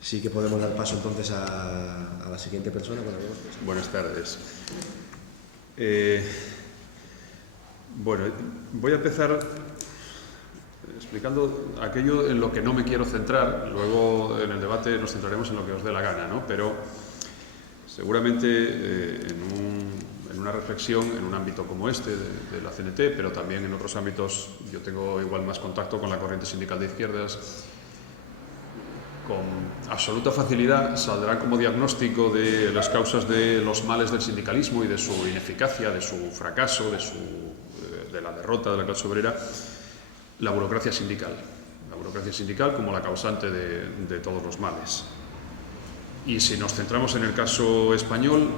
Sí que podemos dar paso entonces a la siguiente persona. Buenas tardes. Bueno, voy a empezar explicando aquello en lo que no me quiero centrar. Luego en el debate nos centraremos en lo que os dé la gana, ¿no? Pero seguramente en una reflexión, en un ámbito como este de la CNT, pero también en otros ámbitos, yo tengo igual más contacto con la corriente sindical de izquierdas, con absoluta facilidad saldrá como diagnóstico de las causas de los males del sindicalismo y de su ineficacia, de su fracaso, de la derrota de la clase obrera, la burocracia sindical. La burocracia sindical como la causante de todos los males. Y si nos centramos en el caso español,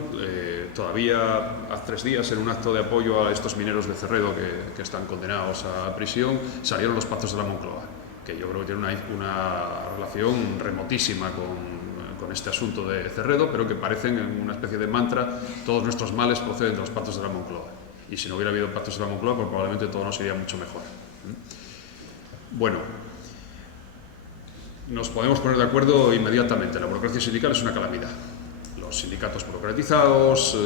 todavía hace 3 días, en un acto de apoyo a estos mineros de Cerredo que están condenados a prisión, salieron los pactos de la Moncloa, que yo creo que tiene una relación remotísima con este asunto de Cerredo, pero que parecen una especie de mantra: todos nuestros males proceden de los pactos de la Moncloa. Y si no hubiera habido pactos de la Moncloa, pues probablemente todo nos iría mucho mejor. Bueno, nos podemos poner de acuerdo inmediatamente. La burocracia sindical es una calamidad. Los sindicatos burocratizados,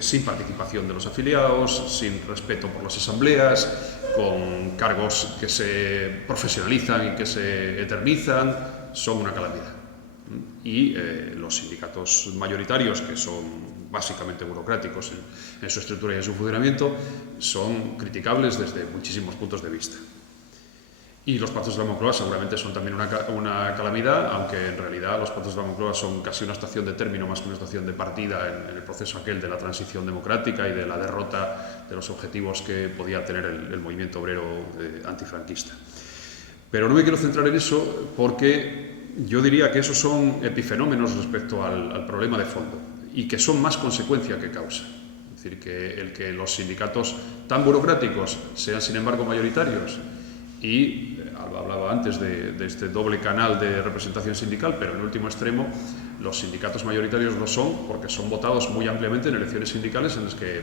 sin participación de los afiliados, sin respeto por las asambleas, con cargos que se profesionalizan y que se eternizan, son una calamidad. Y los sindicatos mayoritarios, que son básicamente burocráticos en su estructura y en su funcionamiento, son criticables desde muchísimos puntos de vista. Y los pactos de la Moncloa seguramente son también una calamidad, aunque en realidad los pactos de la Moncloa son casi una estación de término más que una estación de partida en el proceso aquel de la transición democrática y de la derrota de los objetivos que podía tener el movimiento obrero antifranquista. Pero no me quiero centrar en eso porque yo diría que esos son epifenómenos respecto al problema de fondo y que son más consecuencia que causa. Es decir, que el que los sindicatos tan burocráticos sean sin embargo mayoritarios y Alba hablaba antes de este doble canal de representación sindical, pero en el último extremo los sindicatos mayoritarios lo son porque son votados muy ampliamente en elecciones sindicales en las que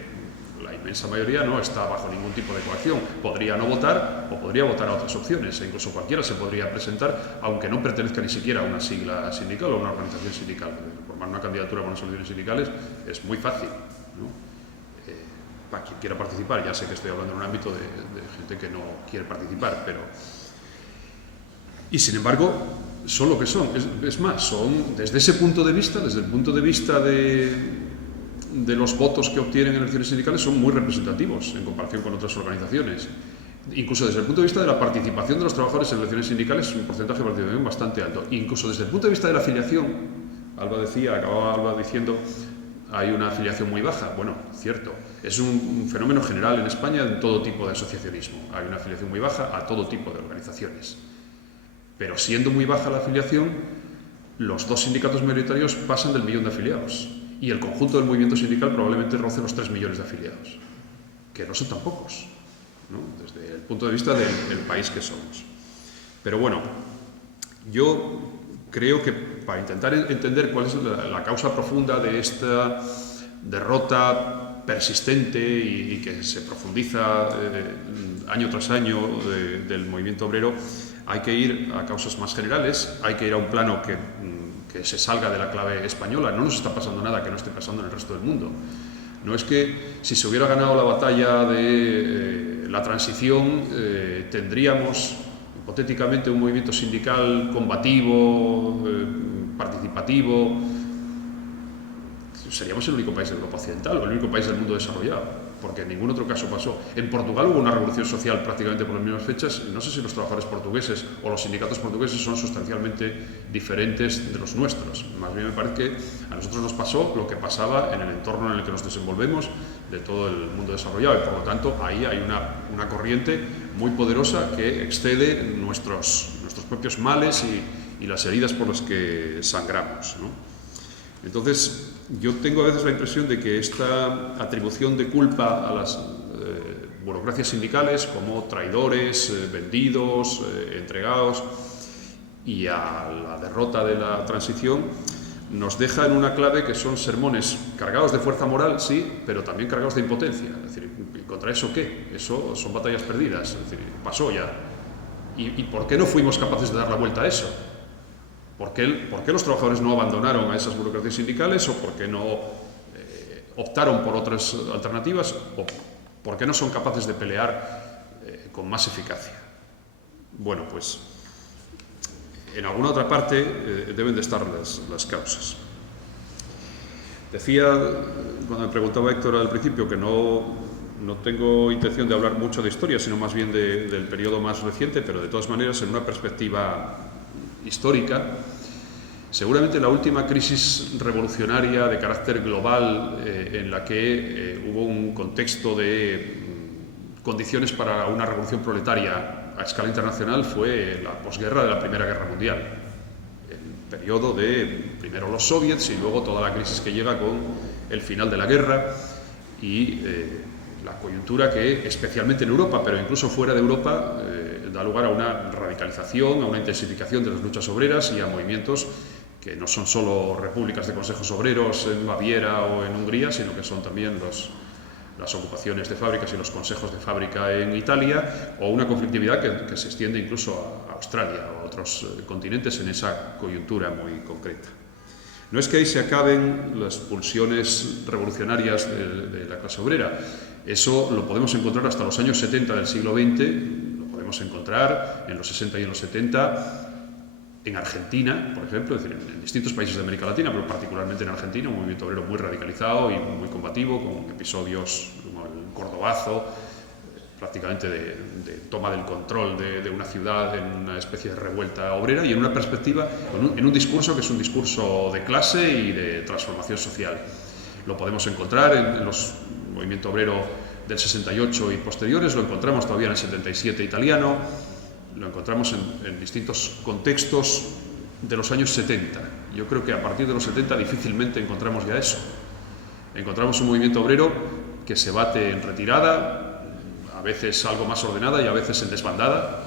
la inmensa mayoría no está bajo ningún tipo de coacción. Podría no votar o podría votar a otras opciones, e incluso cualquiera se podría presentar aunque no pertenezca ni siquiera a una sigla sindical o a una organización sindical. Formar una candidatura para unas elecciones sindicales es muy fácil, ¿no? Para quien quiera participar, ya sé que estoy hablando en un ámbito de gente que no quiere participar, pero... Y sin embargo, son lo que son. Es más, son, desde ese punto de vista, desde el punto de vista de los votos que obtienen en elecciones sindicales, son muy representativos en comparación con otras organizaciones. Incluso desde el punto de vista de la participación de los trabajadores en elecciones sindicales, es un porcentaje de participación bastante alto. Incluso desde el punto de vista de la afiliación, acababa Alba diciendo, hay una afiliación muy baja. Bueno, cierto. Es un fenómeno general en España en todo tipo de asociacionismo. Hay una afiliación muy baja a todo tipo de organizaciones. Pero siendo muy baja la afiliación, los 2 sindicatos mayoritarios pasan del 1 millón de afiliados. Y el conjunto del movimiento sindical probablemente roce los 3 millones de afiliados. Que no son tan pocos, ¿no? Desde el punto de vista del país que somos. Pero bueno, yo creo que para intentar entender cuál es la causa profunda de esta derrota persistente y que se profundiza año tras año del movimiento obrero, hay que ir a causas más generales, hay que ir a un plano que se salga de la clave española. No nos está pasando nada que no esté pasando en el resto del mundo. No es que si se hubiera ganado la batalla de la transición tendríamos hipotéticamente un movimiento sindical combativo, participativo. Seríamos el único país de Europa Occidental o el único país del mundo desarrollado, porque en ningún otro caso pasó. En Portugal hubo una revolución social prácticamente por las mismas fechas. No sé si los trabajadores portugueses o los sindicatos portugueses son sustancialmente diferentes de los nuestros. Más bien me parece que a nosotros nos pasó lo que pasaba en el entorno en el que nos desenvolvemos de todo el mundo desarrollado, y por lo tanto ahí hay una corriente muy poderosa que excede nuestros propios males y las heridas por las que sangramos, ¿no? Entonces, yo tengo a veces la impresión de que esta atribución de culpa a las burocracias sindicales como traidores, vendidos, entregados, y a la derrota de la transición, nos deja en una clave que son sermones cargados de fuerza moral, sí, pero también cargados de impotencia. Es decir, ¿contra eso qué? Eso son batallas perdidas. Es decir, pasó ya. ¿Y por qué no fuimos capaces de dar la vuelta a eso? ¿Por qué los trabajadores no abandonaron a esas burocracias sindicales o por qué no optaron por otras alternativas o por qué no son capaces de pelear con más eficacia? Bueno, pues en alguna otra parte deben de estar las causas. Decía, cuando me preguntaba Héctor al principio, que no tengo intención de hablar mucho de historia, sino más bien del periodo más reciente, pero de todas maneras en una perspectiva histórica. Seguramente la última crisis revolucionaria de carácter global en la que hubo un contexto de condiciones para una revolución proletaria a escala internacional fue la posguerra de la Primera Guerra Mundial. El periodo de primero los soviets y luego toda la crisis que llega con el final de la guerra y la coyuntura que, especialmente en Europa, pero incluso fuera de Europa, da lugar a una radicalización, a una intensificación de las luchas obreras y a movimientos que no son solo repúblicas de consejos obreros en Baviera o en Hungría, sino que son también las ocupaciones de fábricas y los consejos de fábrica en Italia, o una conflictividad que se extiende incluso a Australia o a otros continentes en esa coyuntura muy concreta. No es que ahí se acaben las pulsiones revolucionarias de la clase obrera. Eso lo podemos encontrar hasta los años 70 del siglo XX, lo podemos encontrar en los 60 y en los 70, en Argentina, por ejemplo, es decir, en distintos países de América Latina, pero particularmente en Argentina, un movimiento obrero muy radicalizado y muy combativo, con episodios como el Cordobazo, prácticamente de toma del control de una ciudad en una especie de revuelta obrera y en una perspectiva, en un discurso que es un discurso de clase y de transformación social. Lo podemos encontrar en los movimiento obrero del 68 y posteriores, lo encontramos todavía en el 77 italiano, lo encontramos en distintos contextos de los años 70. Yo creo que a partir de los 70 difícilmente encontramos ya eso. Encontramos un movimiento obrero que se bate en retirada, a veces algo más ordenada y a veces en desbandada,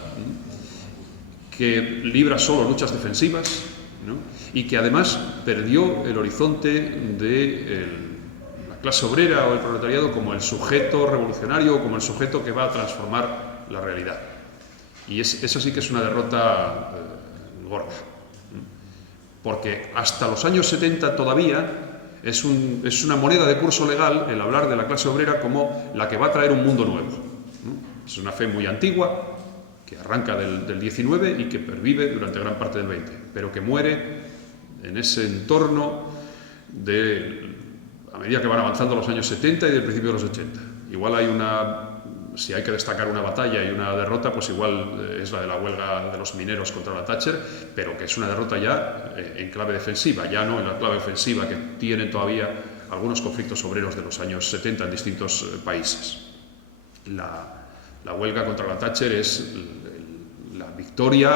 que libra solo luchas defensivas, ¿no? Y que además perdió el horizonte de la clase obrera o el proletariado como el sujeto revolucionario, como el sujeto que va a transformar la realidad. Y esa sí que es una derrota gorda, porque hasta los años 70 todavía es una moneda de curso legal el hablar de la clase obrera como la que va a traer un mundo nuevo, ¿no? Es una fe muy antigua, que arranca del 19 y que pervive durante gran parte del 20, pero que muere en ese entorno a medida que van avanzando los años 70 y del principio de los 80. Igual si hay que destacar una batalla y una derrota, pues igual es la de la huelga de los mineros contra la Thatcher, pero que es una derrota ya en clave defensiva, ya no en la clave ofensiva que tienen todavía algunos conflictos obreros de los años 70 en distintos países. La huelga contra la Thatcher es la victoria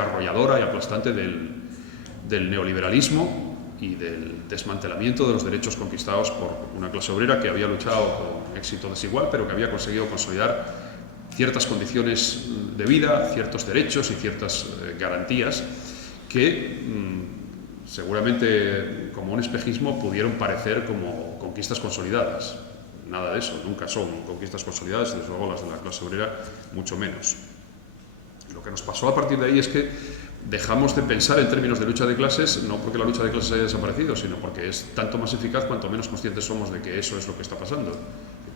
arrolladora y aplastante del neoliberalismo y del desmantelamiento de los derechos conquistados por una clase obrera que había luchado con éxito desigual, pero que había conseguido consolidar ciertas condiciones de vida, ciertos derechos y ciertas garantías que seguramente, como un espejismo, pudieron parecer como conquistas consolidadas. Nada de eso, nunca son conquistas consolidadas, desde luego las de la clase obrera mucho menos. Lo que nos pasó a partir de ahí es que dejamos de pensar en términos de lucha de clases, no porque la lucha de clases haya desaparecido, sino porque es tanto más eficaz cuanto menos conscientes somos de que eso es lo que está pasando.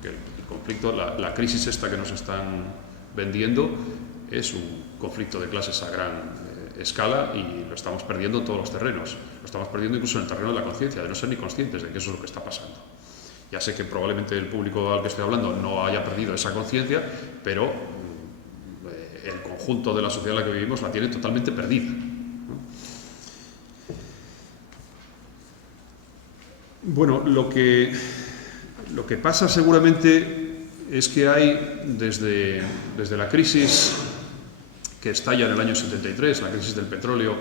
Que el conflicto, la crisis esta que nos están vendiendo es un conflicto de clases a gran escala y lo estamos perdiendo en todos los terrenos. Lo estamos perdiendo incluso en el terreno de la conciencia, de no ser ni conscientes de que eso es lo que está pasando. Ya sé que probablemente el público al que estoy hablando no haya perdido esa conciencia, pero el conjunto de la sociedad en la que vivimos la tiene totalmente perdida, ¿no? Bueno, lo que pasa seguramente es que hay desde la crisis que estalla en el año 73, la crisis del petróleo,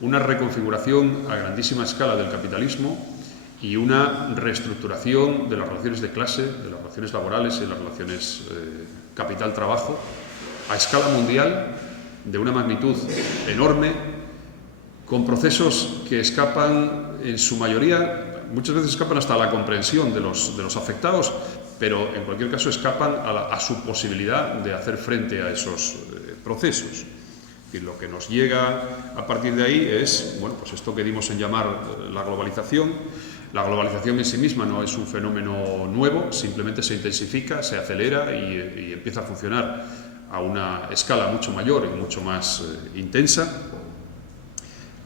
una reconfiguración a grandísima escala del capitalismo y una reestructuración de las relaciones de clase, de las relaciones laborales y de las relaciones capital-trabajo a escala mundial de una magnitud enorme, con procesos que escapan en su mayoría, muchas veces escapan hasta la comprensión de los afectados, pero en cualquier caso escapan a su posibilidad de hacer frente a esos procesos. Y lo que nos llega a partir de ahí es, bueno, pues esto que dimos en llamar la globalización. La globalización en sí misma no es un fenómeno nuevo, simplemente se intensifica, se acelera y empieza a funcionar a una escala mucho mayor y mucho más intensa.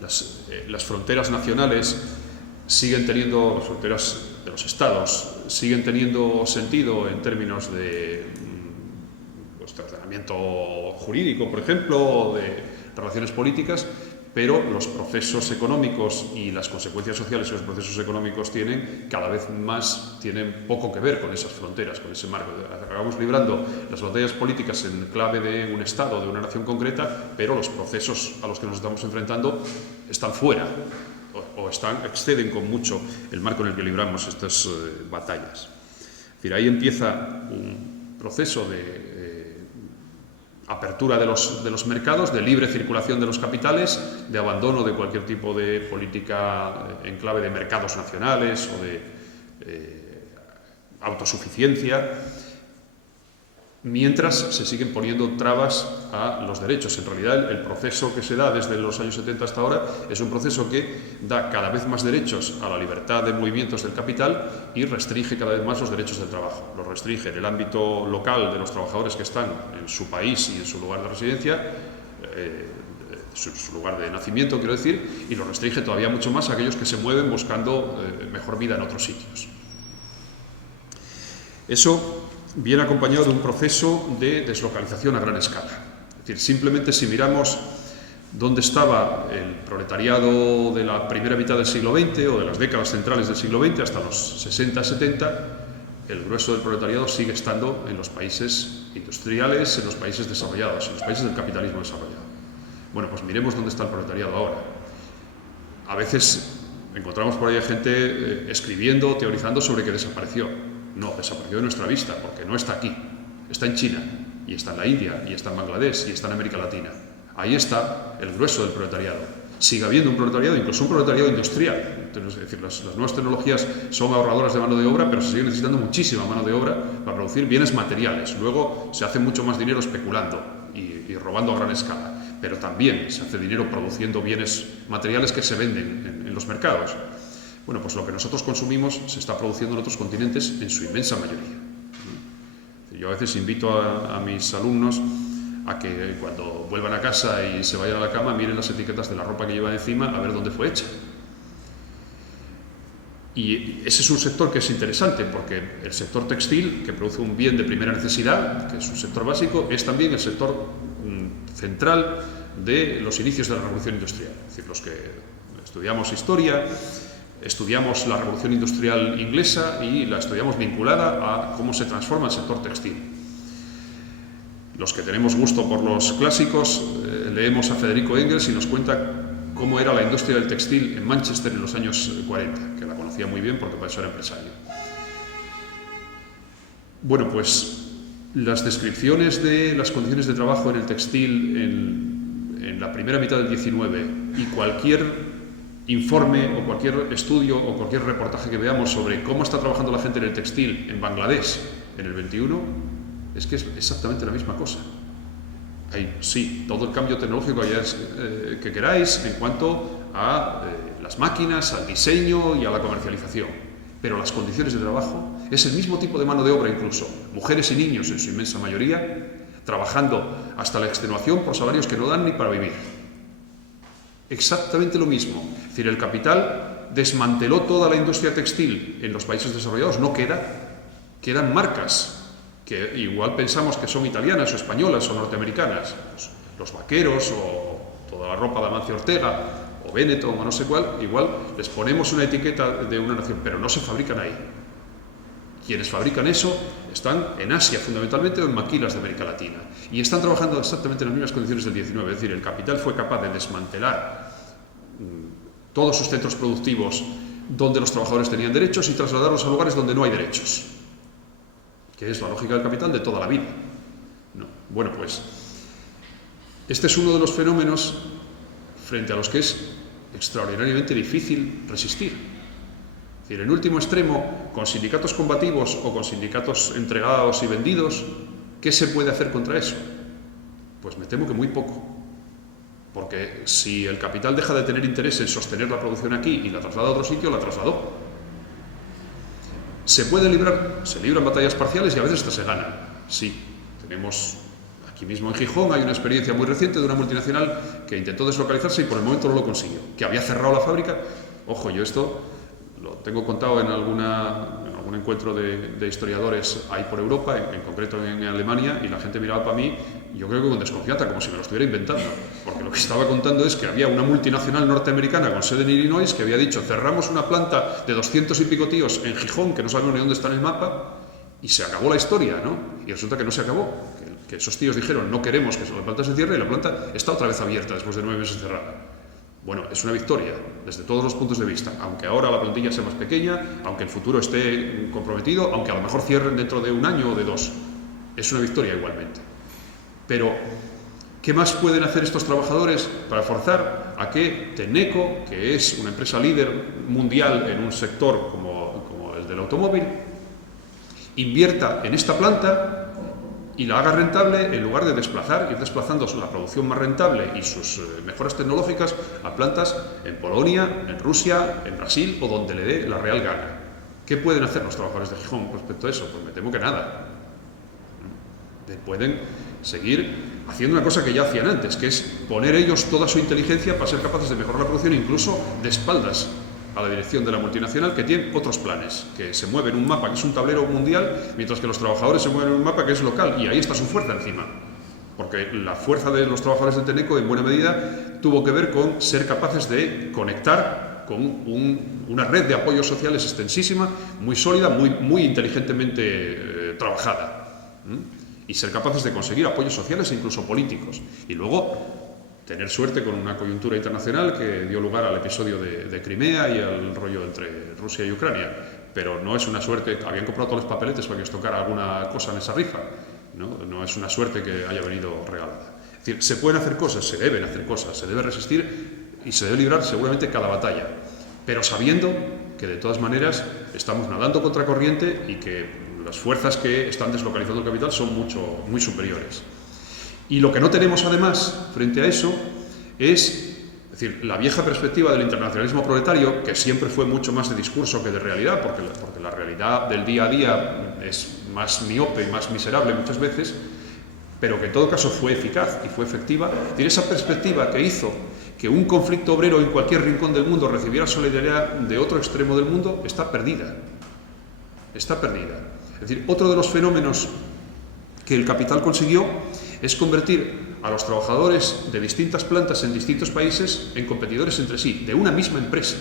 Las fronteras nacionales siguen teniendo, las fronteras de los estados siguen teniendo sentido en términos de tratamiento jurídico, por ejemplo, o de relaciones políticas, pero los procesos económicos y las consecuencias sociales que los procesos económicos tienen cada vez más tienen poco que ver con esas fronteras, con ese marco. Acabamos librando las batallas políticas en clave de un Estado, de una nación concreta, pero los procesos a los que nos estamos enfrentando están fuera o exceden con mucho el marco en el que libramos estas batallas. Es decir, ahí empieza un proceso de apertura de los mercados, de libre circulación de los capitales, de abandono de cualquier tipo de política en clave de mercados nacionales o de autosuficiencia, mientras se siguen poniendo trabas a los derechos. En realidad, el proceso que se da desde los años 70 hasta ahora es un proceso que da cada vez más derechos a la libertad de movimientos del capital y restringe cada vez más los derechos del trabajo. Los restringe en el ámbito local de los trabajadores que están en su país y en su lugar de residencia, su lugar de nacimiento, quiero decir, y lo restringe todavía mucho más a aquellos que se mueven buscando mejor vida en otros sitios. Eso viene acompañado de un proceso de deslocalización a gran escala. Es decir, simplemente si miramos dónde estaba el proletariado de la primera mitad del siglo XX o de las décadas centrales del siglo XX hasta los 60-70, el grueso del proletariado sigue estando en los países industriales, en los países desarrollados, en los países del capitalismo desarrollado. Bueno, pues miremos dónde está el proletariado ahora. A veces encontramos por ahí gente escribiendo, teorizando sobre que desapareció. No, desapareció de nuestra vista, porque no está aquí. Está en China, y está en la India, y está en Bangladesh, y está en América Latina. Ahí está el grueso del proletariado. Sigue habiendo un proletariado, incluso un proletariado industrial. Entonces, es decir, las nuevas tecnologías son ahorradoras de mano de obra, pero se sigue necesitando muchísima mano de obra para producir bienes materiales. Luego se hace mucho más dinero especulando y robando a gran escala, pero también se hace dinero produciendo bienes materiales que se venden en los mercados. Bueno, pues lo que nosotros consumimos se está produciendo en otros continentes en su inmensa mayoría. Yo a veces invito a mis alumnos a que cuando vuelvan a casa y se vayan a la cama miren las etiquetas de la ropa que llevan encima a ver dónde fue hecha. Y ese es un sector que es interesante porque el sector textil, que produce un bien de primera necesidad, que es un sector básico, es también el sector central de los inicios de la revolución industrial. Es decir, los que estudiamos historia, estudiamos la revolución industrial inglesa y la estudiamos vinculada a cómo se transforma el sector textil. Los que tenemos gusto por los clásicos, leemos a Federico Engels y nos cuenta cómo era la industria del textil en Manchester en los años 40, que la conocía muy bien porque para eso era empresario. Bueno, pues las descripciones de las condiciones de trabajo en el textil en la primera mitad del 19 y cualquier informe o cualquier estudio o cualquier reportaje que veamos sobre cómo está trabajando la gente en el textil en Bangladesh en el 21, es que es exactamente la misma cosa. Hay, sí, todo el cambio tecnológico que queráis en cuanto a las máquinas, al diseño y a la comercialización, pero las condiciones de trabajo es el mismo tipo de mano de obra incluso, mujeres y niños en su inmensa mayoría, trabajando hasta la extenuación por salarios que no dan ni para vivir. Exactamente lo mismo. Es decir, el capital desmanteló toda la industria textil en los países desarrollados, no quedan marcas que igual pensamos que son italianas o españolas o norteamericanas, los vaqueros o toda la ropa de Amancio Ortega o Benetton o no sé cuál, igual les ponemos una etiqueta de una nación, pero no se fabrican ahí. Quienes fabrican eso están en Asia fundamentalmente o en maquilas de América Latina y están trabajando exactamente en las mismas condiciones del 19, es decir, el capital fue capaz de desmantelar todos sus centros productivos donde los trabajadores tenían derechos y trasladarlos a lugares donde no hay derechos, que es la lógica del capital de toda la vida. No. Bueno, pues este es uno de los fenómenos frente a los que es extraordinariamente difícil resistir. Es decir, en último extremo, con sindicatos combativos o con sindicatos entregados y vendidos, ¿qué se puede hacer contra eso? Pues me temo que muy poco. Porque si el capital deja de tener interés en sostener la producción aquí y la traslada a otro sitio, la trasladó. Se libran batallas parciales y a veces hasta se ganan. Sí, tenemos aquí mismo en Gijón, hay una experiencia muy reciente de una multinacional que intentó deslocalizarse y por el momento no lo consiguió. Que había cerrado la fábrica. Ojo, yo esto lo tengo contado en algún encuentro de historiadores ahí por Europa, en concreto en Alemania, y la gente miraba para mí, yo creo que con desconfianza, como si me lo estuviera inventando, porque lo que estaba contando es que había una multinacional norteamericana con sede en Illinois que había dicho, cerramos una planta de 200 y pico tíos en Gijón, que no sabemos ni dónde está en el mapa, y se acabó la historia, ¿no? Y resulta que no se acabó, que esos tíos dijeron, no queremos que la planta se cierre, y la planta está otra vez abierta después de 9 meses cerrada. Bueno, es una victoria desde todos los puntos de vista, aunque ahora la plantilla sea más pequeña, aunque el futuro esté comprometido, aunque a lo mejor cierren dentro de 1 año o de 2. Es una victoria igualmente. Pero, ¿qué más pueden hacer estos trabajadores para forzar a que Tenneco, que es una empresa líder mundial en un sector como el del automóvil, invierta en esta planta y la haga rentable en lugar de ir desplazando la producción más rentable y sus mejoras tecnológicas a plantas en Polonia, en Rusia, en Brasil o donde le dé la real gana? ¿Qué pueden hacer los trabajadores de Gijón respecto a eso? Pues me temo que nada. Pueden seguir haciendo una cosa que ya hacían antes, que es poner ellos toda su inteligencia para ser capaces de mejorar la producción, incluso de espaldas a la dirección de la multinacional, que tiene otros planes, que se mueve en un mapa que es un tablero mundial, mientras que los trabajadores se mueven en un mapa que es local, y ahí está su fuerza encima. Porque la fuerza de los trabajadores de Tenneco, en buena medida, tuvo que ver con ser capaces de conectar con una red de apoyos sociales extensísima, muy sólida, muy inteligentemente trabajada. Y ser capaces de conseguir apoyos sociales e incluso políticos. Y luego tener suerte con una coyuntura internacional que dio lugar al episodio de Crimea y al rollo entre Rusia y Ucrania. Pero no es una suerte, habían comprado todos los papeletes para que os tocara alguna cosa en esa rifa. No es una suerte que haya venido regalada. Es decir, se pueden hacer cosas, se deben hacer cosas, se debe resistir y se debe librar seguramente cada batalla. Pero sabiendo que de todas maneras estamos nadando contra corriente y que las fuerzas que están deslocalizando el capital son muy superiores. Y lo que no tenemos además frente a eso es decir, la vieja perspectiva del internacionalismo proletario, que siempre fue mucho más de discurso que de realidad, porque la realidad del día a día es más miope y más miserable muchas veces, pero que en todo caso fue eficaz y fue efectiva. Es decir, esa perspectiva que hizo que un conflicto obrero en cualquier rincón del mundo recibiera solidaridad de otro extremo del mundo está perdida. Está perdida. Es decir, otro de los fenómenos que el capital consiguió es convertir a los trabajadores de distintas plantas en distintos países en competidores entre sí, de una misma empresa.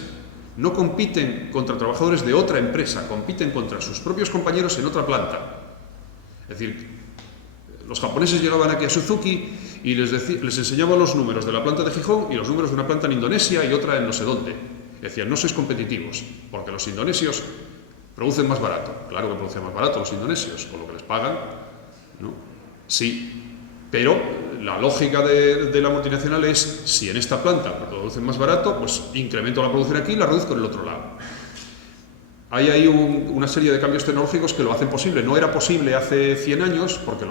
No compiten contra trabajadores de otra empresa, compiten contra sus propios compañeros en otra planta. Es decir, los japoneses llegaban aquí a Suzuki y les enseñaban los números de la planta de Gijón y los números de una planta en Indonesia y otra en no sé dónde. Decían, no sois competitivos, porque los indonesios producen más barato. Claro que producen más barato los indonesios, con lo que les pagan, ¿no? Sí, pero la lógica de la multinacional es, si en esta planta producen más barato, pues incremento la producción aquí y la reduzco en el otro lado. Hay ahí una serie de cambios tecnológicos que lo hacen posible. No era posible hace 100 años, porque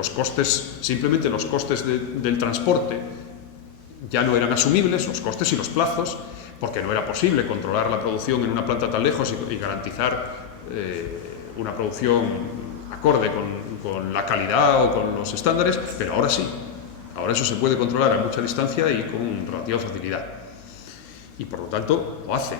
simplemente los costes del transporte ya no eran asumibles, los costes y los plazos, porque no era posible controlar la producción en una planta tan lejos y garantizar una producción acorde con la calidad o con los estándares, pero ahora sí. Ahora eso se puede controlar a mucha distancia y con relativa facilidad. Y por lo tanto lo hace.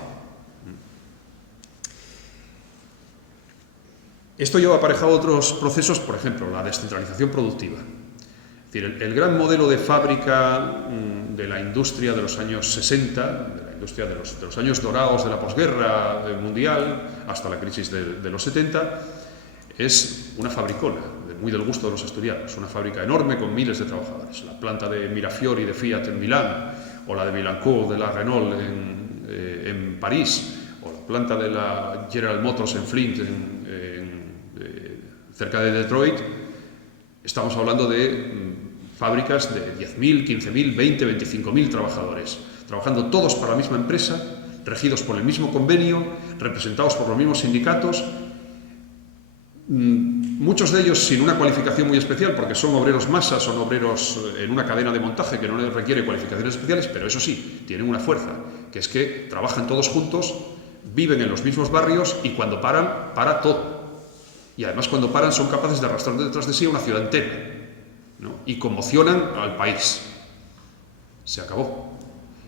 Esto lleva aparejado otros procesos, por ejemplo, la descentralización productiva. Es decir, el gran modelo de fábrica de la industria de los años 60, de la industria de los años dorados de la posguerra mundial hasta la crisis de los 70, es una fabricona, muy del gusto de los asturianos, una fábrica enorme con miles de trabajadores. La planta de Mirafiori de Fiat en Milán, o la de Billancourt de la Renault en París, o la planta de la General Motors en Flint, cerca de Detroit. Estamos hablando de fábricas de 10.000, 15.000, 20.000, 25.000 trabajadores, trabajando todos para la misma empresa, regidos por el mismo convenio, representados por los mismos sindicatos, muchos de ellos sin una cualificación muy especial, porque son obreros masa, son obreros en una cadena de montaje que no les requiere cualificaciones especiales, pero eso sí, tienen una fuerza, que es que trabajan todos juntos, viven en los mismos barrios y cuando paran, para todo. Y además cuando paran son capaces de arrastrar detrás de sí a una ciudad entera, ¿no? Y conmocionan al país. Se acabó.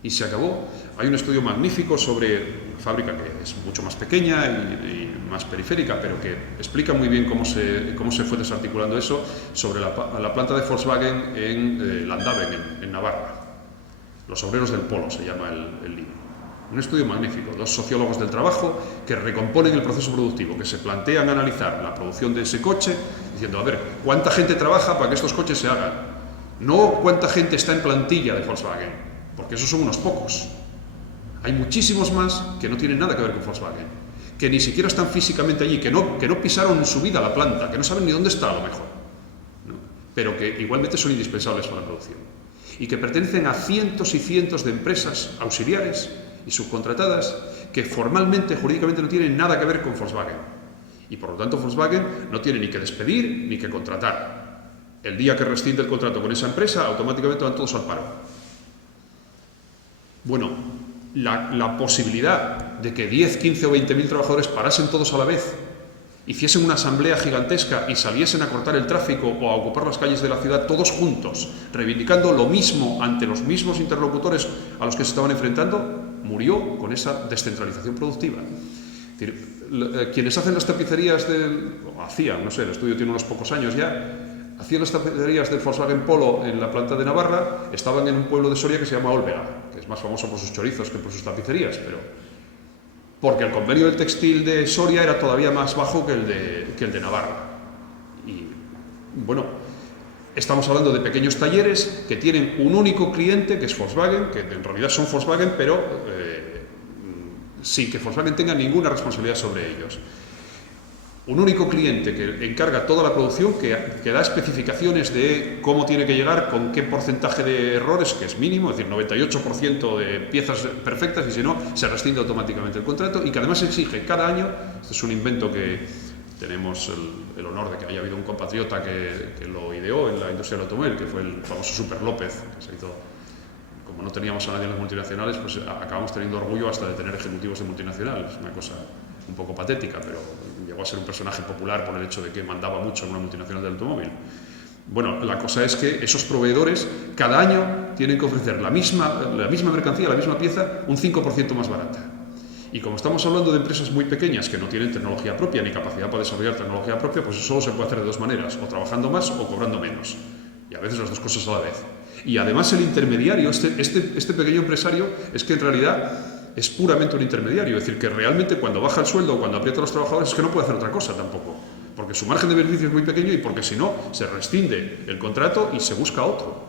Y se acabó. Hay un estudio magnífico sobre la fábrica que es mucho más pequeña y más periférica, pero que explica muy bien cómo se fue desarticulando eso, sobre la planta de Volkswagen en Landaven, en Navarra. Los obreros del polo se llama el libro. Un estudio magnífico, 2 sociólogos del trabajo que recomponen el proceso productivo, que se plantean analizar la producción de ese coche, diciendo, a ver, ¿cuánta gente trabaja para que estos coches se hagan? No cuánta gente está en plantilla de Volkswagen, porque esos son unos pocos. Hay muchísimos más que no tienen nada que ver con Volkswagen, que ni siquiera están físicamente allí, que no pisaron en su vida la planta, que no saben ni dónde está a lo mejor, ¿no? Pero que igualmente son indispensables para la producción. Y que pertenecen a cientos y cientos de empresas auxiliares y subcontratadas que formalmente, jurídicamente no tienen nada que ver con Volkswagen. Y por lo tanto Volkswagen no tiene ni que despedir ni que contratar. El día que rescinde el contrato con esa empresa, automáticamente van todos al paro. Bueno, la posibilidad de que 10, 15 o 20.000 trabajadores parasen todos a la vez, hiciesen una asamblea gigantesca y saliesen a cortar el tráfico o a ocupar las calles de la ciudad todos juntos, reivindicando lo mismo ante los mismos interlocutores a los que se estaban enfrentando, murió con esa descentralización productiva. Es decir, quienes hacen las tapicerías hacían, no sé, el estudio tiene unos pocos años ya, hacían las tapicerías del Volkswagen Polo en la planta de Navarra, estaban en un pueblo de Soria que se llama Olvega, que es más famoso por sus chorizos que por sus tapicerías, pero porque el convenio del textil de Soria era todavía más bajo que el de Navarra. Y bueno, estamos hablando de pequeños talleres que tienen un único cliente, que es Volkswagen, que en realidad son Volkswagen, pero sin que Volkswagen tenga ninguna responsabilidad sobre ellos. Un único cliente que encarga toda la producción, que da especificaciones de cómo tiene que llegar, con qué porcentaje de errores, que es mínimo, es decir, 98% de piezas perfectas, y si no, se rescinde automáticamente el contrato, y que además exige cada año, este es un invento que tenemos el honor de que haya habido un compatriota que lo ideó en la industria del automóvil, que fue el famoso Super López, que se hizo, como no teníamos a nadie en las multinacionales, pues acabamos teniendo orgullo hasta de tener ejecutivos de multinacionales, es una cosa un poco patética, pero llegó a ser un personaje popular por el hecho de que mandaba mucho en una multinacional del automóvil. Bueno, la cosa es que esos proveedores cada año tienen que ofrecer la misma mercancía, la misma pieza, un 5% más barata. Y como estamos hablando de empresas muy pequeñas que no tienen tecnología propia ni capacidad para desarrollar tecnología propia, pues eso solo se puede hacer de 2 maneras, o trabajando más o cobrando menos. Y a veces las 2 cosas a la vez. Y además el intermediario, este pequeño empresario, es que en realidad es puramente un intermediario, es decir, que realmente cuando baja el sueldo o cuando aprieta a los trabajadores es que no puede hacer otra cosa tampoco, porque su margen de beneficio es muy pequeño y porque si no, se rescinde el contrato y se busca otro,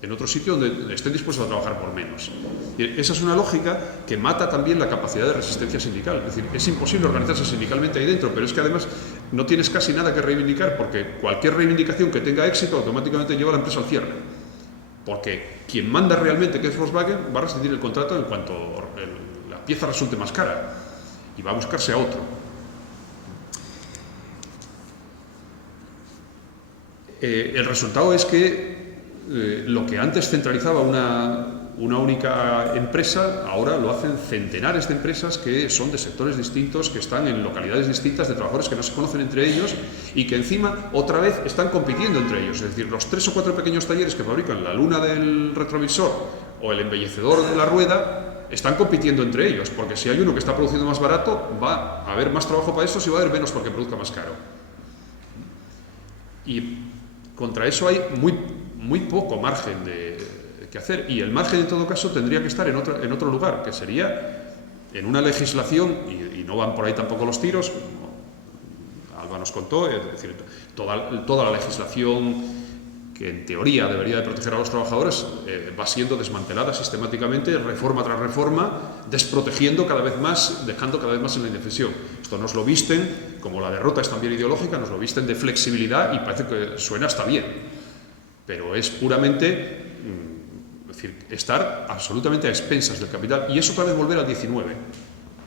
en otro sitio donde estén dispuestos a trabajar por menos. Y esa es una lógica que mata también la capacidad de resistencia sindical, es decir, es imposible organizarse sindicalmente ahí dentro, pero es que además no tienes casi nada que reivindicar, porque cualquier reivindicación que tenga éxito automáticamente lleva a la empresa al cierre. Porque quien manda realmente, que es Volkswagen, va a rescindir el contrato en cuanto la pieza resulte más cara y va a buscarse a otro. El resultado es que lo que antes centralizaba una única empresa, ahora lo hacen centenares de empresas que son de sectores distintos, que están en localidades distintas, de trabajadores que no se conocen entre ellos y que encima otra vez están compitiendo entre ellos. Es decir, los 3 o 4 pequeños talleres que fabrican la luna del retrovisor o el embellecedor de la rueda están compitiendo entre ellos, porque si hay uno que está produciendo más barato, va a haber más trabajo para esos y va a haber menos porque produzca más caro. Y contra eso hay muy poco margen que hacer, y el margen en todo caso tendría que estar en otro lugar, que sería en una legislación, y no van por ahí tampoco los tiros, como Alba nos contó, es decir, toda la legislación que en teoría debería de proteger a los trabajadores va siendo desmantelada sistemáticamente, reforma tras reforma, desprotegiendo cada vez más, dejando cada vez más en la indefensión. Esto nos lo visten, como la derrota es también ideológica, nos lo visten de flexibilidad y parece que suena hasta bien, pero es puramente decir, estar absolutamente a expensas del capital, y eso otra vez volver al 19,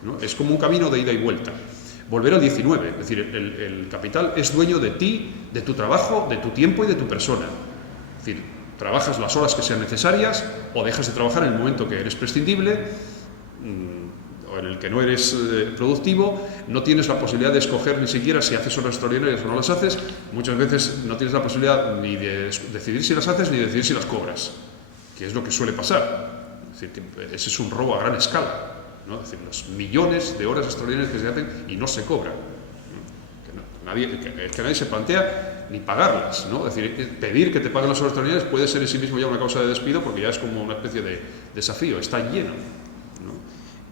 ¿no? Es como un camino de ida y vuelta. volver al 19. Es decir, el capital es dueño de ti, de tu trabajo, de tu tiempo y de tu persona. Es decir, trabajas las horas que sean necesarias o dejas de trabajar en el momento que eres prescindible o en el que no eres productivo. No tienes la posibilidad de escoger ni siquiera si haces horas extraordinarias o no las haces. Muchas veces no tienes la posibilidad ni de decidir si las haces ni de decidir si las cobras, que es lo que suele pasar. Es decir, que ese es un robo a gran escala, ¿no? Es decir, los millones de horas extraordinarias que se hacen y no se cobran. Que nadie se plantea ni pagarlas, ¿no? Es decir, pedir que te paguen las horas extraordinarias puede ser en sí mismo ya una causa de despido, porque ya es como una especie de desafío, está lleno, ¿no?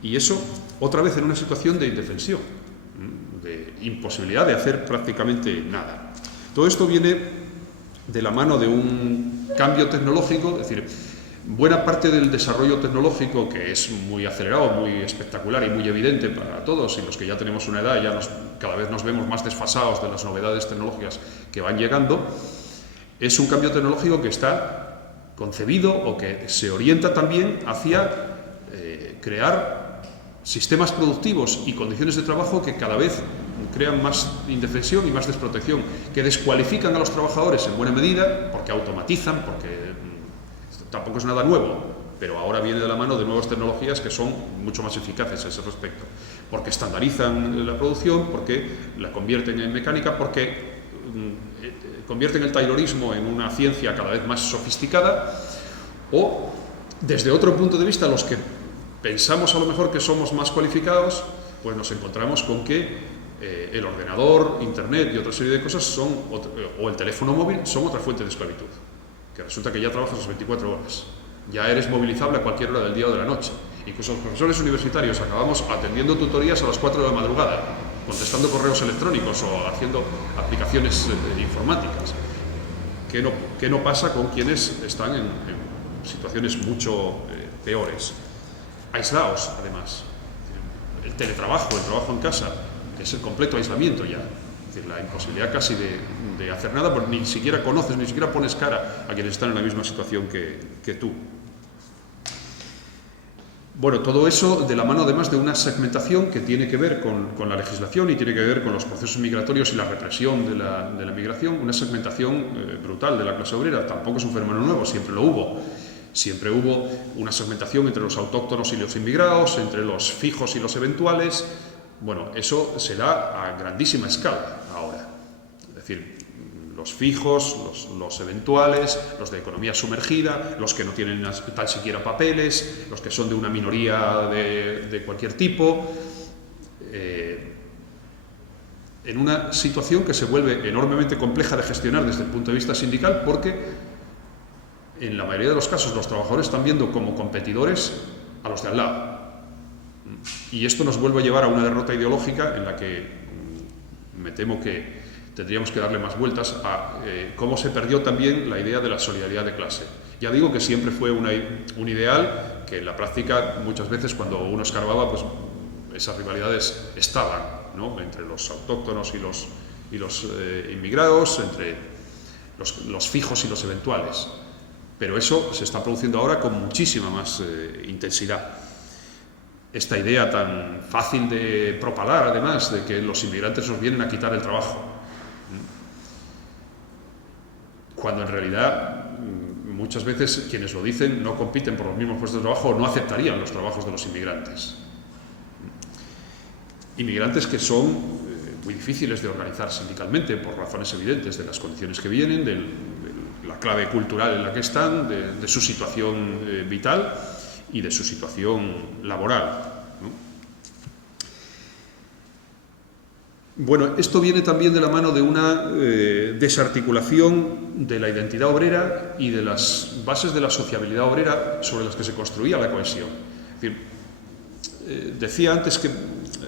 Y eso, otra vez, en una situación de indefensión, de imposibilidad de hacer prácticamente nada. Todo esto viene de la mano de un cambio tecnológico, es decir, buena parte del desarrollo tecnológico, que es muy acelerado, muy espectacular y muy evidente para todos, y los que ya tenemos una edad ya cada vez nos vemos más desfasados de las novedades tecnológicas que van llegando, es un cambio tecnológico que está concebido o que se orienta también hacia crear sistemas productivos y condiciones de trabajo que cada vez crean más indefensión y más desprotección, que descualifican a los trabajadores en buena medida, porque automatizan, porque tampoco es nada nuevo, pero ahora viene de la mano de nuevas tecnologías que son mucho más eficaces a ese respecto, porque estandarizan la producción, porque la convierten en mecánica, porque convierten el taylorismo en una ciencia cada vez más sofisticada, o desde otro punto de vista, los que pensamos a lo mejor que somos más cualificados, pues nos encontramos con que el ordenador, internet y otra serie de cosas o el teléfono móvil son otra fuente de esclavitud. Que resulta que ya trabajas las 24 horas, ya eres movilizable a cualquier hora del día o de la noche. Incluso los profesores universitarios acabamos atendiendo tutorías a las 4 de la madrugada, contestando correos electrónicos o haciendo aplicaciones informáticas. ¿Qué no pasa con quienes están en situaciones mucho peores? Aislados, además. El teletrabajo, el trabajo en casa, que es el completo aislamiento ya. Es decir, la imposibilidad casi de hacer nada, porque ni siquiera conoces, ni siquiera pones cara a quienes están en la misma situación que tú. Bueno, todo eso de la mano además de una segmentación que tiene que ver con la legislación y tiene que ver con los procesos migratorios y la represión de la migración, una segmentación brutal de la clase obrera. Tampoco es un fenómeno nuevo, siempre lo hubo. Siempre hubo una segmentación entre los autóctonos y los inmigrados, entre los fijos y los eventuales. Bueno, eso se da a grandísima escala ahora. Es decir, los fijos, los eventuales, los de economía sumergida, los que no tienen tan siquiera papeles, los que son de una minoría de cualquier tipo, en una situación que se vuelve enormemente compleja de gestionar desde el punto de vista sindical, porque en la mayoría de los casos los trabajadores están viendo como competidores a los de al lado. Y esto nos vuelve a llevar a una derrota ideológica en la que me temo que tendríamos que darle más vueltas a cómo se perdió también la idea de la solidaridad de clase. Ya digo que siempre fue un ideal que en la práctica muchas veces cuando uno escarbaba, pues esas rivalidades estaban, ¿no? Entre los autóctonos y los inmigrados, entre los fijos y los eventuales. Pero eso se está produciendo ahora con muchísima más intensidad. Esta idea tan fácil de propagar, además, de que los inmigrantes nos vienen a quitar el trabajo, cuando en realidad muchas veces quienes lo dicen no compiten por los mismos puestos de trabajo o no aceptarían los trabajos de los inmigrantes. Inmigrantes que son muy difíciles de organizar sindicalmente por razones evidentes de las condiciones que vienen, de la clave cultural en la que están, de su situación vital y de su situación laboral, ¿no? Bueno, esto viene también de la mano de una desarticulación de la identidad obrera y de las bases de la sociabilidad obrera sobre las que se construía la cohesión. Es decir, decía antes que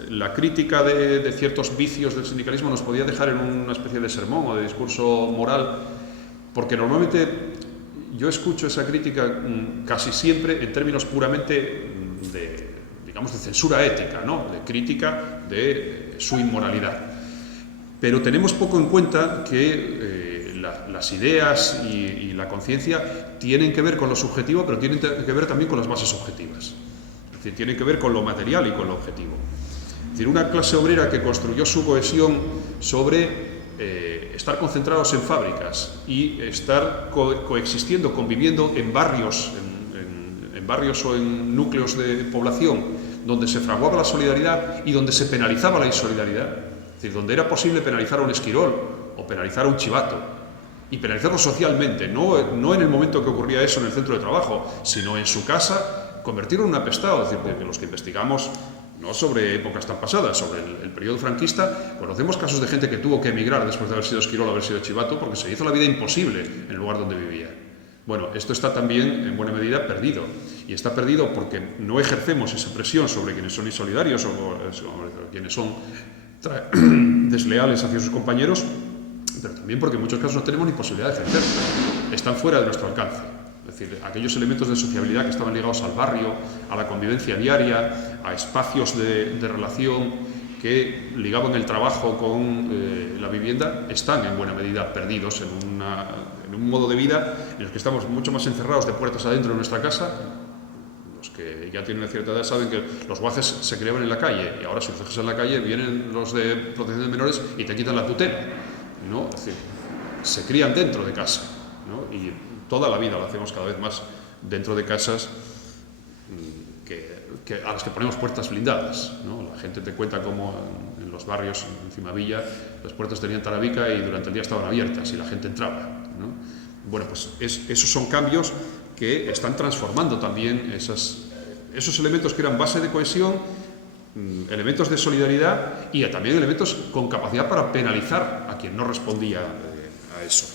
la crítica de ciertos vicios del sindicalismo nos podía dejar en una especie de sermón o de discurso moral, porque normalmente yo escucho esa crítica casi siempre en términos puramente de censura ética, ¿no? De crítica de su inmoralidad. Pero tenemos poco en cuenta que las ideas y la conciencia tienen que ver con lo subjetivo, pero tienen que ver también con las bases objetivas. Es decir, tienen que ver con lo material y con lo objetivo. Es decir, una clase obrera que construyó su cohesión sobre estar concentrados en fábricas y estar coexistiendo, conviviendo en barrios, en barrios o en núcleos de población, donde se fraguaba la solidaridad y donde se penalizaba la insolidaridad. Es decir, donde era posible penalizar a un esquirol o penalizar a un chivato, y penalizarlo socialmente, no en el momento que ocurría eso en el centro de trabajo, sino en su casa, convertirlo en un apestado. Es decir, que los que investigamos, no sobre épocas tan pasadas, sobre el periodo franquista, conocemos casos de gente que tuvo que emigrar después de haber sido esquirol o haber sido chivato porque se hizo la vida imposible en el lugar donde vivía. Bueno, esto está también en buena medida perdido, y está perdido porque no ejercemos esa presión sobre quienes son insolidarios o quienes son desleales hacia sus compañeros, pero también porque en muchos casos no tenemos ni posibilidad de ejercerlo, están fuera de nuestro alcance. Es decir, aquellos elementos de sociabilidad que estaban ligados al barrio, a la convivencia diaria, a espacios de relación que ligaban el trabajo con la vivienda, están en buena medida perdidos en un modo de vida en el que estamos mucho más encerrados de puertas adentro de nuestra casa. Los que ya tienen una cierta edad saben que los guajes se criaban en la calle, y ahora si los dejas en la calle vienen los de protección de menores y te quitan la tutela, ¿no? Es decir, se crían dentro de casa, ¿no? Y toda la vida lo hacemos cada vez más dentro de casas a las que ponemos puertas blindadas, ¿no? La gente te cuenta cómo en los barrios, en Cimavilla, las puertas tenían tarabica y durante el día estaban abiertas y la gente entraba, ¿no? Bueno, pues esos son cambios que están transformando también esos elementos que eran base de cohesión, elementos de solidaridad y también elementos con capacidad para penalizar a quien no respondía a eso.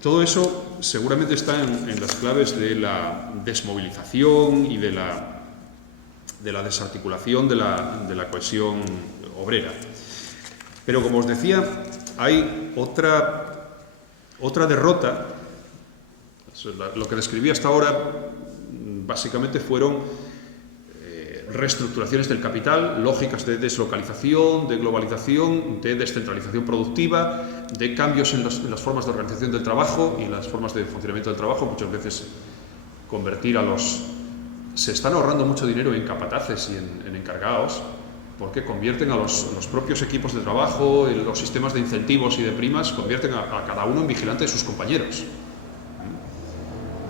Todo eso seguramente está en las claves de la desmovilización y de la desarticulación de la cohesión obrera. Pero, como os decía, hay otra derrota. Lo que describí hasta ahora básicamente fueron reestructuraciones del capital, lógicas de deslocalización, de globalización, de descentralización productiva, de cambios en las formas de organización del trabajo y las formas de funcionamiento del trabajo. Muchas veces convertir se están ahorrando mucho dinero en capataces y en encargados, porque convierten a los propios equipos de trabajo, en los sistemas de incentivos y de primas, convierten a cada uno en vigilante de sus compañeros,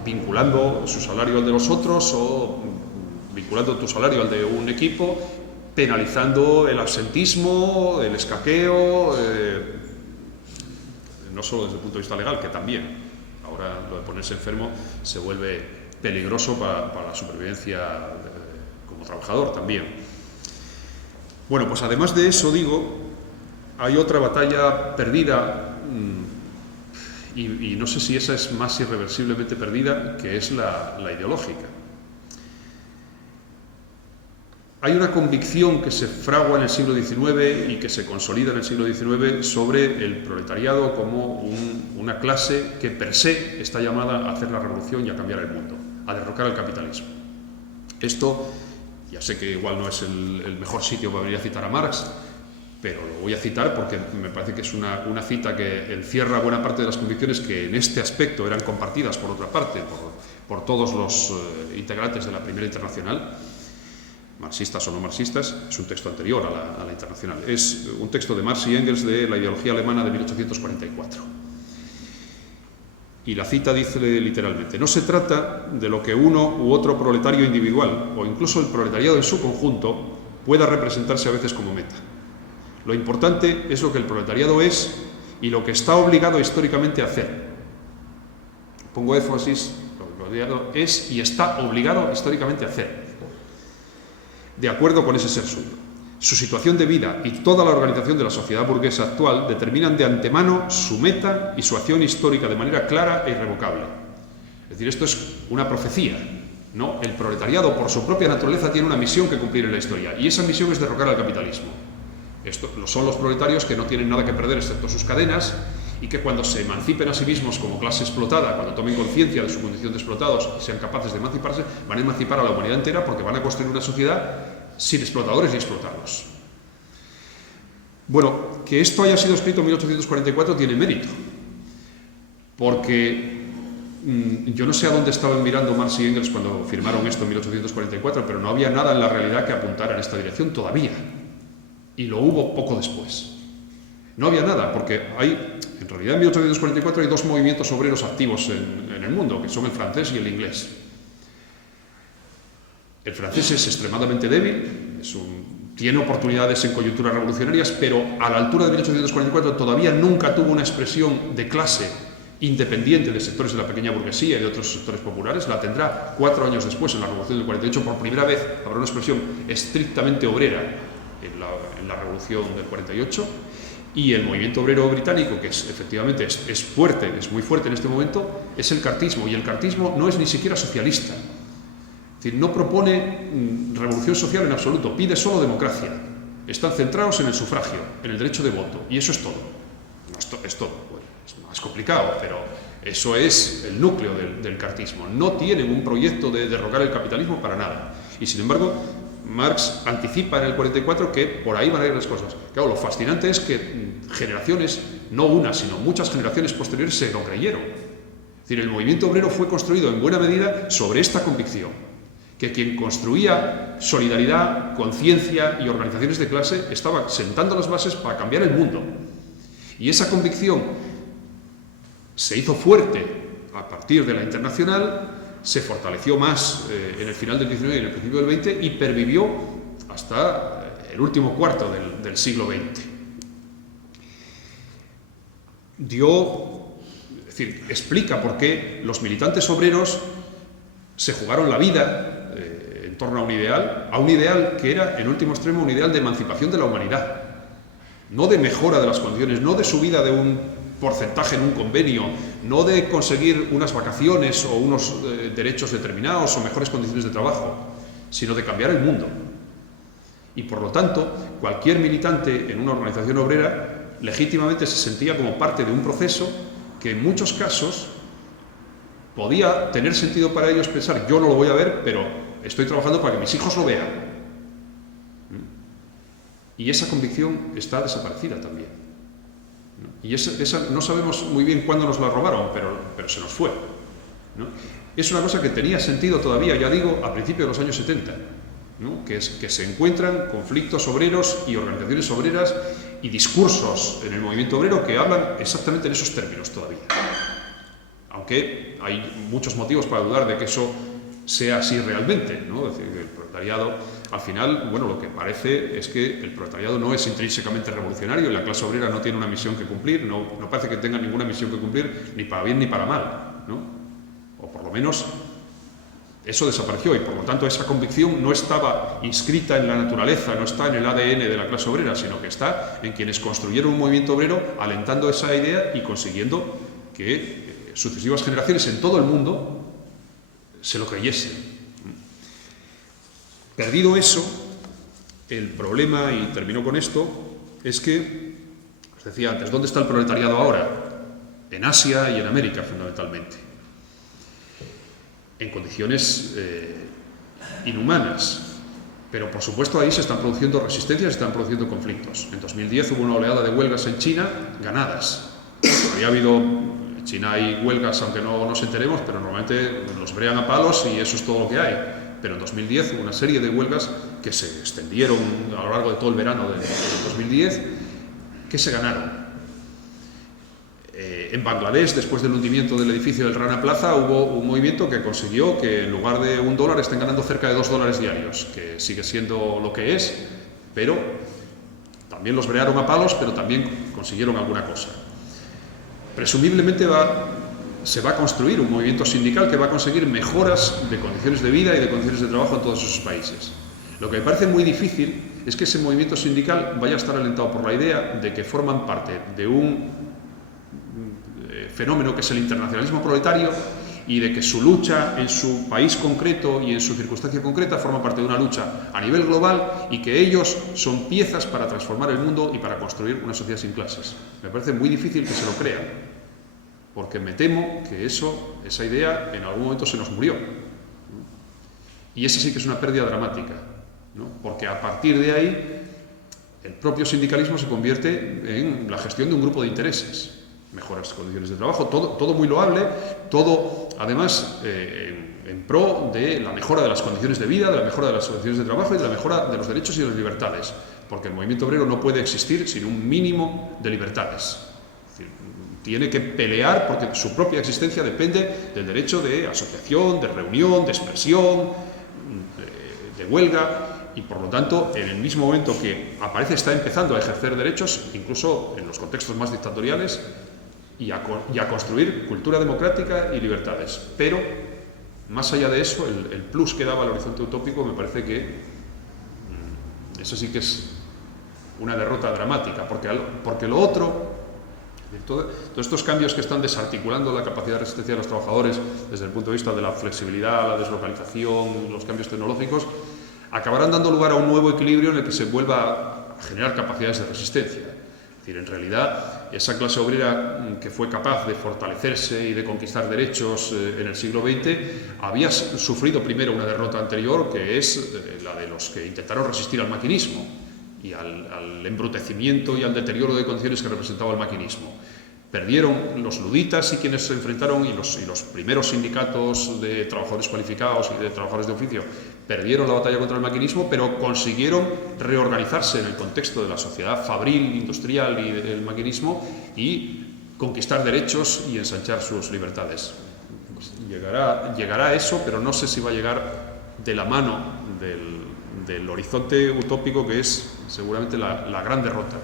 vinculando su salario al de los otros o vinculando tu salario al de un equipo, penalizando el absentismo, el escaqueo, no solo desde el punto de vista legal, que también. Ahora lo de ponerse enfermo se vuelve peligroso para la supervivencia como trabajador también. Bueno, pues además de eso, digo, hay otra batalla perdida, y no sé si esa es más irreversiblemente perdida, que es la ideológica. Hay una convicción que se fragua en el siglo XIX y que se consolida en el siglo XIX sobre el proletariado como una clase que per se está llamada a hacer la revolución y a cambiar el mundo, a derrocar el capitalismo. Esto, ya sé que igual no es el mejor sitio para venir a citar a Marx, pero lo voy a citar porque me parece que es una cita que encierra buena parte de las convicciones que en este aspecto eran compartidas, por otra parte, por todos los integrantes de la Primera Internacional, marxistas o no marxistas. Es un texto anterior a la Internacional. Es un texto de Marx y Engels de la ideología alemana de 1844. Y la cita dice literalmente: no se trata de lo que uno u otro proletario individual, o incluso el proletariado en su conjunto, pueda representarse a veces como meta. Lo importante es lo que el proletariado es y lo que está obligado históricamente a hacer. Pongo énfasis, lo que el proletariado es y está obligado históricamente a hacer, de acuerdo con ese ser suyo. Su situación de vida y toda la organización de la sociedad burguesa actual determinan de antemano su meta y su acción histórica de manera clara e irrevocable. Es decir, esto es una profecía, ¿no? El proletariado, por su propia naturaleza, tiene una misión que cumplir en la historia, y esa misión es derrocar al capitalismo. Esto son los proletarios que no tienen nada que perder excepto sus cadenas, y que cuando se emancipen a sí mismos como clase explotada, cuando tomen conciencia de su condición de explotados y sean capaces de emanciparse, van a emancipar a la humanidad entera, porque van a construir una sociedad sin explotadores y explotados. Bueno, que esto haya sido escrito en 1844 tiene mérito, porque yo no sé a dónde estaban mirando Marx y Engels cuando firmaron esto en 1844, pero no había nada en la realidad que apuntara en esta dirección todavía. Y lo hubo poco después. No había nada, porque en realidad en 1844 hay dos movimientos obreros activos en el mundo, que son el francés y el inglés. El francés es extremadamente débil, tiene oportunidades en coyunturas revolucionarias, pero a la altura de 1844 todavía nunca tuvo una expresión de clase independiente de sectores de la pequeña burguesía y de otros sectores populares. La tendrá 4 años después, en la Revolución del 48, por primera vez habrá una expresión estrictamente obrera en la Revolución del 48, y el movimiento obrero británico, que efectivamente es fuerte, es muy fuerte en este momento, es el cartismo, y el cartismo no es ni siquiera socialista. Es decir, no propone revolución social en absoluto, pide solo democracia. Están centrados en el sufragio, en el derecho de voto, y eso es todo. No es todo, bueno, es más complicado, pero eso es el núcleo del cartismo. No tienen un proyecto de derrocar el capitalismo para nada. Y sin embargo, Marx anticipa en el 44 que por ahí van a ir las cosas. Claro, lo fascinante es que generaciones, no una, sino muchas generaciones posteriores se lo creyeron. Es decir, el movimiento obrero fue construido en buena medida sobre esta convicción, que quien construía solidaridad, conciencia y organizaciones de clase estaba sentando las bases para cambiar el mundo. Y esa convicción se hizo fuerte a partir de la Internacional, se fortaleció más en el final del XIX y en el principio del XX, y pervivió hasta el último cuarto del siglo XX. Es decir, explica por qué los militantes obreros se jugaron la vida en torno a un ideal que era, en último extremo, un ideal de emancipación de la humanidad, no de mejora de las condiciones, no de subida de un porcentaje en un convenio, no de conseguir unas vacaciones o unos derechos determinados o mejores condiciones de trabajo, sino de cambiar el mundo. Y por lo tanto, cualquier militante en una organización obrera legítimamente se sentía como parte de un proceso que en muchos casos podía tener sentido para ellos pensar: yo no lo voy a ver, pero estoy trabajando para que mis hijos lo vean. Y esa convicción está desaparecida también. Y esa no sabemos muy bien cuándo nos la robaron, pero se nos fue, ¿no? Es una cosa que tenía sentido todavía, ya digo, a principios de los años 70, ¿no? Que se encuentran conflictos obreros y organizaciones obreras y discursos en el movimiento obrero que hablan exactamente en esos términos todavía. Aunque hay muchos motivos para dudar de que eso sea así realmente, ¿no? Es decir, el proletariado, al final, bueno, lo que parece es que el proletariado no es intrínsecamente revolucionario y la clase obrera no tiene una misión que cumplir, no parece que tenga ninguna misión que cumplir, ni para bien ni para mal, ¿no? O por lo menos eso desapareció, y por lo tanto esa convicción no estaba inscrita en la naturaleza, no está en el ADN de la clase obrera, sino que está en quienes construyeron un movimiento obrero alentando esa idea y consiguiendo que sucesivas generaciones en todo el mundo se lo creyesen. Perdido eso, el problema, y termino con esto, es que, os decía antes, ¿dónde está el proletariado ahora? En Asia y en América, fundamentalmente. En condiciones inhumanas. Pero, por supuesto, ahí se están produciendo resistencias, se están produciendo conflictos. En 2010 hubo una oleada de huelgas en China, ganadas. Había habido... En China hay huelgas, aunque no nos enteremos, pero normalmente los brean a palos y eso es todo lo que hay. Pero en 2010 hubo una serie de huelgas que se extendieron a lo largo de todo el verano del 2010, que se ganaron. En Bangladesh, después del hundimiento del edificio del Rana Plaza, hubo un movimiento que consiguió que en lugar de $1 estén ganando cerca de $2 diarios, que sigue siendo lo que es, pero también los brearon a palos, pero también consiguieron alguna cosa. Presumiblemente se va a construir un movimiento sindical que va a conseguir mejoras de condiciones de vida y de condiciones de trabajo en todos esos países. Lo que me parece muy difícil es que ese movimiento sindical vaya a estar alentado por la idea de que forman parte de un fenómeno que es el internacionalismo proletario, y de que su lucha en su país concreto y en su circunstancia concreta forma parte de una lucha a nivel global, y que ellos son piezas para transformar el mundo y para construir una sociedad sin clases. Me parece muy difícil que se lo crean, porque me temo que esa idea en algún momento se nos murió. Y esa sí que es una pérdida dramática, ¿no? Porque a partir de ahí el propio sindicalismo se convierte en la gestión de un grupo de intereses. Mejoras condiciones de trabajo, todo muy loable, todo además, en pro de la mejora de las condiciones de vida, de la mejora de las condiciones de trabajo y de la mejora de los derechos y de las libertades, porque el movimiento obrero no puede existir sin un mínimo de libertades. Es decir, tiene que pelear porque su propia existencia depende del derecho de asociación, de reunión, de expresión, de huelga. Y por lo tanto, en el mismo momento que está empezando a ejercer derechos, incluso en los contextos más dictatoriales, y a construir cultura democrática y libertades. Pero, más allá de eso, el plus que daba el horizonte utópico me parece que eso sí que es una derrota dramática, porque lo otro, todos estos cambios que están desarticulando la capacidad de resistencia de los trabajadores desde el punto de vista de la flexibilidad, la deslocalización, los cambios tecnológicos, acabarán dando lugar a un nuevo equilibrio en el que se vuelva a generar capacidades de resistencia. Es decir, en realidad, esa clase obrera que fue capaz de fortalecerse y de conquistar derechos en el siglo XX había sufrido primero una derrota anterior, que es la de los que intentaron resistir al maquinismo y al embrutecimiento y al deterioro de condiciones que representaba el maquinismo. Perdieron los luditas y quienes se enfrentaron, y los primeros sindicatos de trabajadores cualificados y de trabajadores de oficio, perdieron la batalla contra el maquinismo, pero consiguieron reorganizarse en el contexto de la sociedad fabril, industrial y del maquinismo y conquistar derechos y ensanchar sus libertades. Pues llegará a eso, pero no sé si va a llegar de la mano del horizonte utópico, que es seguramente la gran derrota.